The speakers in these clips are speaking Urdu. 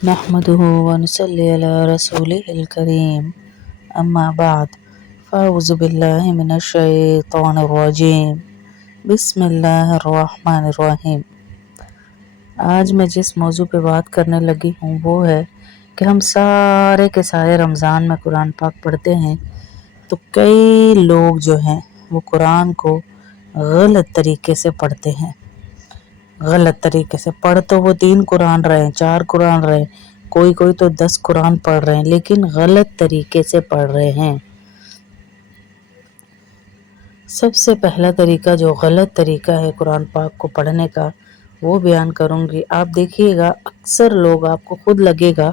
نحمده ونصلي على رسوله الكريم أما بعد فأعوذ بالله من الشيطان الرجيم بسم اللہ الرحمن الرحیم۔ آج میں جس موضوع پہ بات کرنے لگی ہوں وہ ہے کہ ہم سارے کے سارے رمضان میں قرآن پاک پڑھتے ہیں، تو کئی لوگ جو ہیں وہ قرآن کو غلط طریقے سے پڑھتے ہیں۔ غلط طریقے سے پڑھ تو وہ 3 قرآن رہے، 4 قرآن رہے، کوئی تو 10 قرآن پڑھ رہے ہیں، لیکن غلط طریقے سے پڑھ رہے ہیں۔ سب سے پہلا طریقہ جو غلط طریقہ ہے قرآن پاک کو پڑھنے کا وہ بیان کروں گی۔ آپ دیکھیے گا اکثر لوگ آپ کو خود لگے گا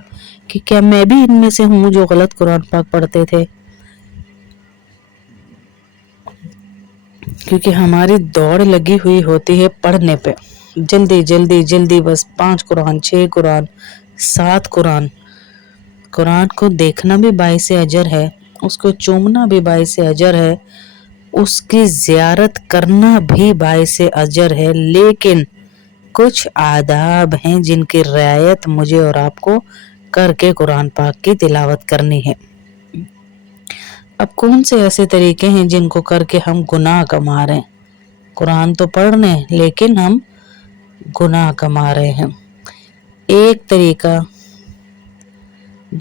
کہ کیا میں بھی ان میں سے ہوں جو غلط قرآن پاک پڑھتے تھے، کیونکہ ہماری دوڑ لگی ہوئی ہوتی ہے پڑھنے پہ، جلدی بس 5 قرآن، 6 قرآن، 7 قرآن۔ قرآن کو دیکھنا بھی باعث اجر ہے، اس کو چومنا بھی باعث اجر ہے، اس کی زیارت کرنا بھی باعث اجر ہے، لیکن کچھ آداب ہیں جن کی رعایت مجھے اور آپ کو کر کے قرآن پاک کی تلاوت کرنی ہے۔ اب کون سے ایسے طریقے ہیں جن کو کر کے ہم گناہ کما رہے ہیں؟ قرآن تو پڑھ رہے ہیں لیکن ہم گناہ کما رہے ہیں۔ ایک طریقہ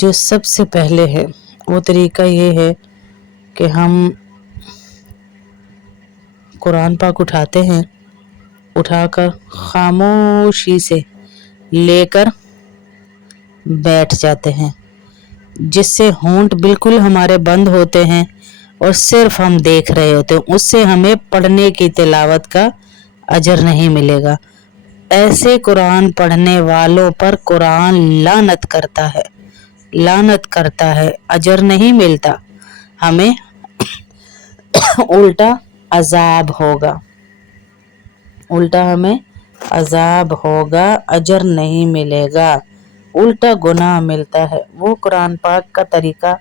جو سب سے پہلے ہے وہ طریقہ یہ ہے کہ ہم قرآن پاک اٹھاتے ہیں، اٹھا کر خاموشی سے لے کر بیٹھ جاتے ہیں، جس سے ہونٹ بالکل ہمارے بند ہوتے ہیں اور صرف ہم دیکھ رہے ہوتے ہیں، اس سے ہمیں پڑھنے کی تلاوت کا اجر نہیں ملے گا۔ ایسے قرآن پڑھنے والوں پر قرآن لعنت کرتا ہے، اجر نہیں ملتا، ہمیں الٹا عذاب ہوگا، اجر نہیں ملے گا، الٹا گناہ ملتا ہے۔ وہ قرآن پاک کا طریقہ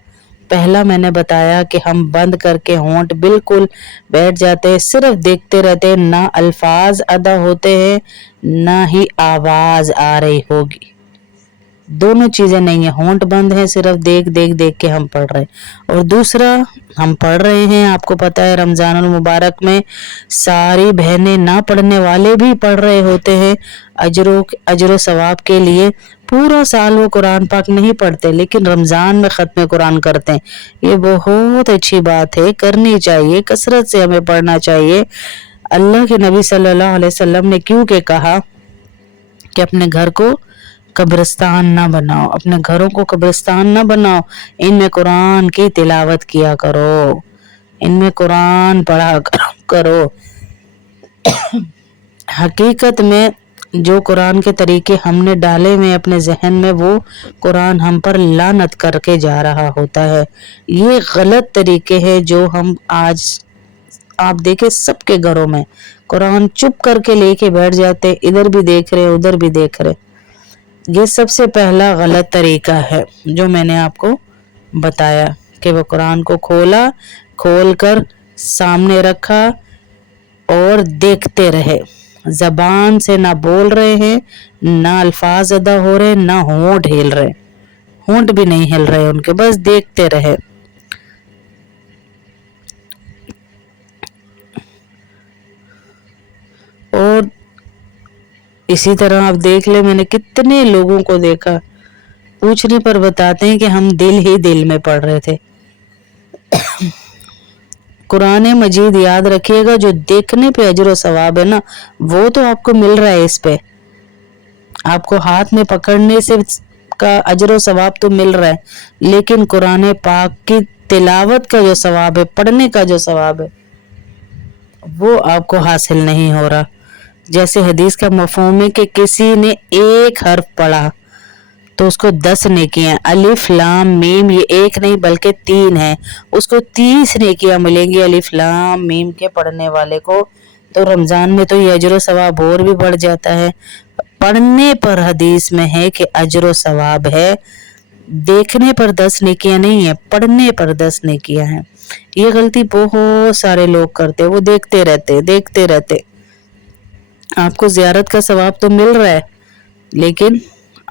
پہلا میں نے بتایا کہ ہم بند کر کے ہونٹ بالکل بیٹھ جاتے ہیں، صرف دیکھتے رہتے ہیں، نہ الفاظ ادا ہوتے ہیں نہ ہی آواز آ رہی ہوگی، دونوں چیزیں نہیں ہیں، ہونٹ بند ہیں، صرف دیکھ کے ہم پڑھ رہے ہیں۔ اور دوسرا ہم پڑھ رہے ہیں، آپ کو پتا ہے رمضان المبارک میں ساری بہنیں نہ پڑھنے والے بھی پڑھ رہے ہوتے ہیں، اجر و ثواب کے لیے۔ پورا سال وہ قرآن پاک نہیں پڑھتے لیکن رمضان میں ختم قرآن کرتے ہیں، یہ بہت اچھی بات ہے، کرنی چاہیے، کثرت سے ہمیں پڑھنا چاہیے۔ اللہ کے نبی صلی اللہ علیہ وسلم نے کیوں کہ کہا کہ اپنے گھر کو قبرستان نہ بناؤ، اپنے گھروں کو قبرستان نہ بناؤ، ان میں قرآن کی تلاوت کیا کرو، ان میں قرآن پڑھا کرو۔ حقیقت میں جو قرآن کے طریقے ہم نے ڈالے ہوئے اپنے ذہن میں، وہ قرآن ہم پر لعنت کر کے جا رہا ہوتا ہے۔ یہ غلط طریقے ہیں جو ہم آج آپ دیکھیں سب کے گھروں میں قرآن چپ کر کے لے کے بیٹھ جاتے، ادھر بھی دیکھ رہے ادھر بھی دیکھ رہے۔ یہ سب سے پہلا غلط طریقہ ہے جو میں نے آپ کو بتایا کہ وہ قرآن کو کھول کر سامنے رکھا اور دیکھتے رہے، زبان سے نہ بول رہے ہیں، نہ الفاظ ادا ہو رہے، نہ ہونٹ ہل رہے، ہونٹ بھی نہیں ہل رہے ان کے، بس دیکھتے رہے۔ اور اسی طرح آپ دیکھ لیں، میں نے کتنے لوگوں کو دیکھا پوچھنے پر بتاتے ہیں کہ ہم دل میں پڑھ رہے تھے۔ قرآن مجید یاد رکھیے گا، جو دیکھنے پہ اجر و ثواب ہے نا، وہ تو آپ کو مل رہا ہے، اس پہ آپ کو ہاتھ میں پکڑنے سے کا اجر و ثواب تو مل رہا ہے، لیکن قرآن پاک کی تلاوت کا جو ثواب ہے، پڑھنے کا جو ثواب ہے، وہ آپ کو حاصل نہیں ہو رہا۔ جیسے حدیث کا مفہوم ہے کہ کسی نے ایک حرف پڑھا تو اس کو 10 نیکیاں، الف لام میم، یہ ایک نہیں بلکہ 3 ہیں، اس کو 30 نیکیاں ملیں گی الف لام میم کے پڑھنے والے کو۔ تو رمضان میں تو یہ اجر و ثواب اور بھی بڑھ جاتا ہے۔ پڑھنے پر حدیث میں ہے کہ اجر و ثواب ہے، دیکھنے پر 10 نیکیاں نہیں ہیں، پڑھنے پر 10 نیکیاں ہیں۔ یہ غلطی بہت سارے لوگ کرتے، وہ دیکھتے رہتے۔ آپ کو زیارت کا ثواب تو مل رہا ہے لیکن